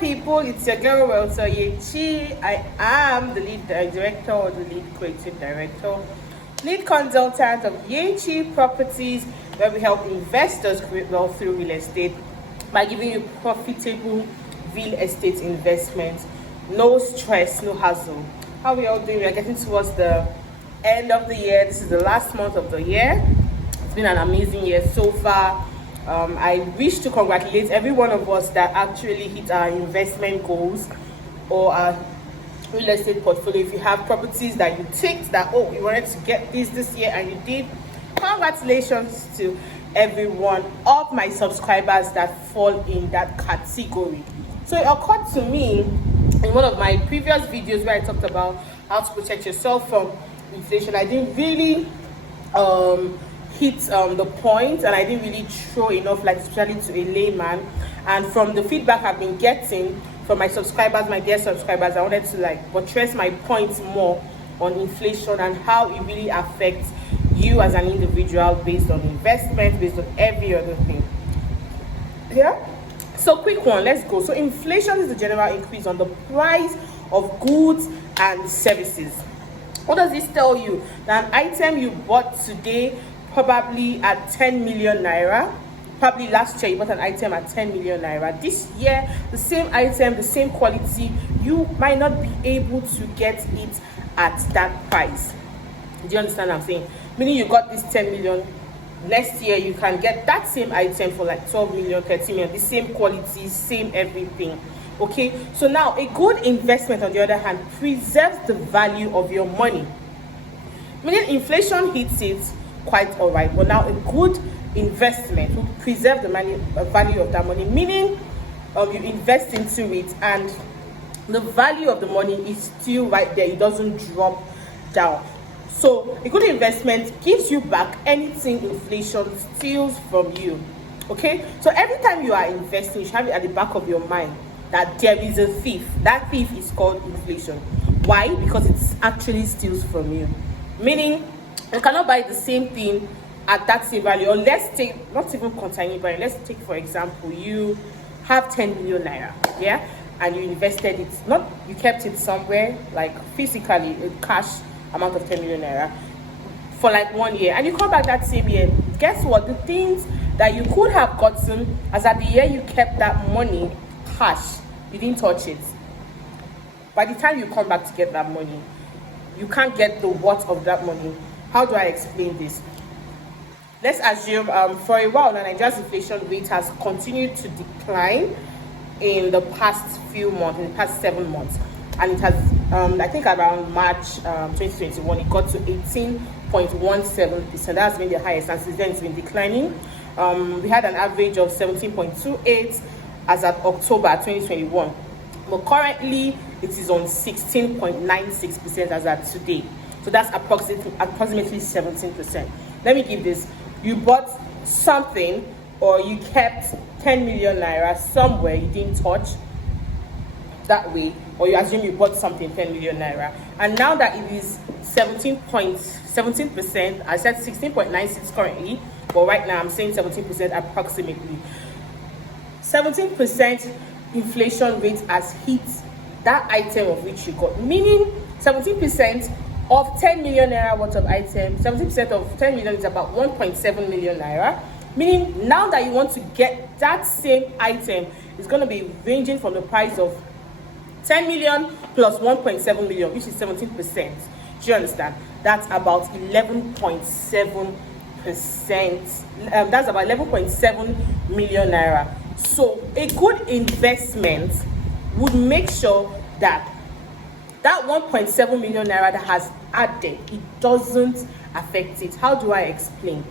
People, it's your girl Welsa Yechi. I am the lead director or the lead creative director, lead consultant of Yechi Properties, where we help investors create wealth through real estate by giving you profitable real estate investments. No stress, no hassle. How are we all doing? We are getting towards the end of the year. This is the last month of the year. It's been an amazing year so far. I wish to congratulate every one of us that actually hit our investment goals or our real estate portfolio. If you have properties that you ticked that, oh, you wanted to get this year and you did, congratulations to every one of my subscribers that fall in that category. So it occurred to me in one of my previous videos where I talked about how to protect yourself from inflation. I didn't really hit the point, and I didn't really throw enough light, especially to a layman. And from the feedback I've been getting from my subscribers, my dear subscribers, I wanted to buttress my points more on inflation and how it really affects you as an individual based on investment, based on every other thing. Yeah. So quick one, let's go. So inflation is the general increase on the price of goods and services. What does this tell you? That an item you bought today, probably at 10 million naira, probably last year you bought an item at 10 million naira. This year, the same item, the same quality, you might not be able to get it at that price. Do you understand what I'm saying? Meaning you got this 10 million, next year you can get that same item for like 12 million, 13 million, the same quality, same everything. Okay, so now a good investment, on the other hand, preserves the value of your money. Meaning inflation hits it quite all right, but now a good investment will preserve the value of that money. Meaning, you invest into it, and the value of the money is still right there; it doesn't drop down. So a good investment gives you back anything inflation steals from you. Okay, so every time you are investing, you should have it at the back of your mind that there is a thief. That thief is called inflation. Why? Because it actually steals from you. Meaning, you cannot buy the same thing at that same value. Or let's take, not even consigning buying, let's take for example, you have 10 million naira, yeah, and you invested it, not you kept it somewhere, like physically, a cash amount of 10 million naira for like 1 year, and you come back that same year. Guess what? The things that you could have gotten as at the year you kept that money cash, you didn't touch it. By the time you come back to get that money, you can't get the worth of that money. How do I explain this? Let's assume for a while, Nigeria's inflation rate has continued to decline in the past few months, in the past 7 months. And it has, I think around March 2021, it got to 18.17%. That's been the highest, and since then it's been declining. We had an average of 17.28 as at October 2021. But currently, it is on 16.96% as at today. So that's approximately 17%. Let me give this. You bought something, or you kept 10 million naira somewhere you didn't touch that way, or you assume you bought something 10 million naira. And now that it is 17%, I said 16.96 currently, but right now I'm saying 17% approximately. 17% inflation rate has hit that item of which you got, meaning 17% of 10 million naira worth of item, 70% of 10 million is about 1.7 million naira. Meaning now that you want to get that same item, it's going to be ranging from the price of 10 million plus 1.7 million, which is 17%. Do you understand? That's about 11.7%. That's about 11.7 million naira. So a good investment would make sure that that 1.7 million naira that has added, it doesn't affect it. How do I explain?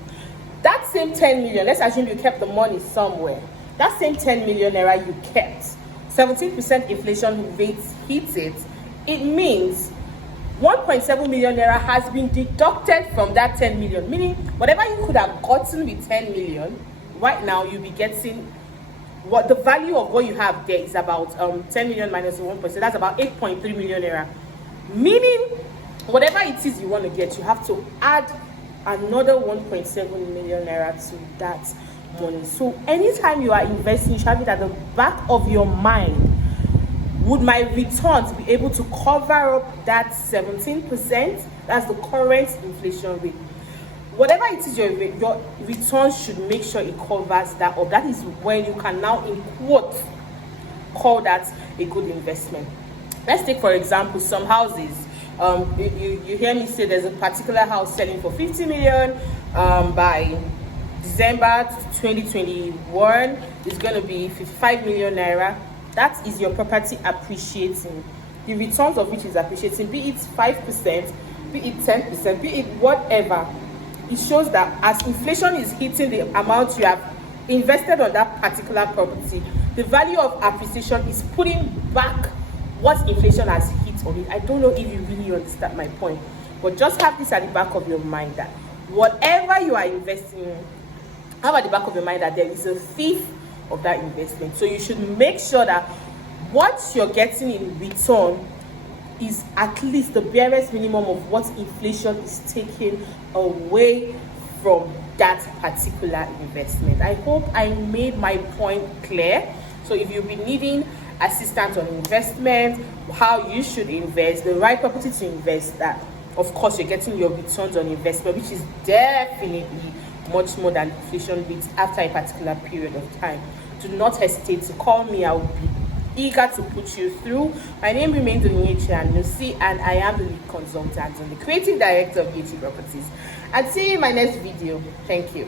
That same 10 million, let's assume you kept the money somewhere. That same 10 million naira you kept, 17% inflation rate hits it. It means 1.7 million naira has been deducted from that 10 million. Meaning, whatever you could have gotten with 10 million, right now you'll be getting, what the value of what you have there is about 10 million minus 1%. That's about 8.3 million naira. Meaning, whatever it is you want to get, you have to add another 1.7 million naira to that money. So anytime you are investing, you should have it at the back of your mind would my returns be able to cover up that 17%? That's the current inflation rate. Whatever it is, your returns should make sure it covers that up. That is when you can now, in quotes, call that a good investment. Let's take, for example, some houses. You hear me say there's a particular house selling for 50 million by December 2021. It's going to be 55 million naira. That is your property appreciating. The returns of which is appreciating, be it 5%, be it 10%, be it whatever. It shows that as inflation is hitting the amount you have invested on that particular property, the value of appreciation is putting back what inflation has hit on it. I don't know if you really understand my point, but just have this at the back of your mind that whatever you are investing in, have at the back of your mind that there is a fifth of that investment. So you should make sure that what you're getting in return is at least the barest minimum of what inflation is taking away from that particular investment. I hope I made my point clear. So if you've been needing assistance on investment, how you should invest, the right property to invest, that of course you're getting your returns on investment, which is definitely much more than inflation rates after a particular period of time, do not hesitate to call me. I will be eager to put you through. My name remains Onyinyechi Anusi, and I am the lead consultant and the creative director of Yechi Properties. And see you in my next video. Thank you.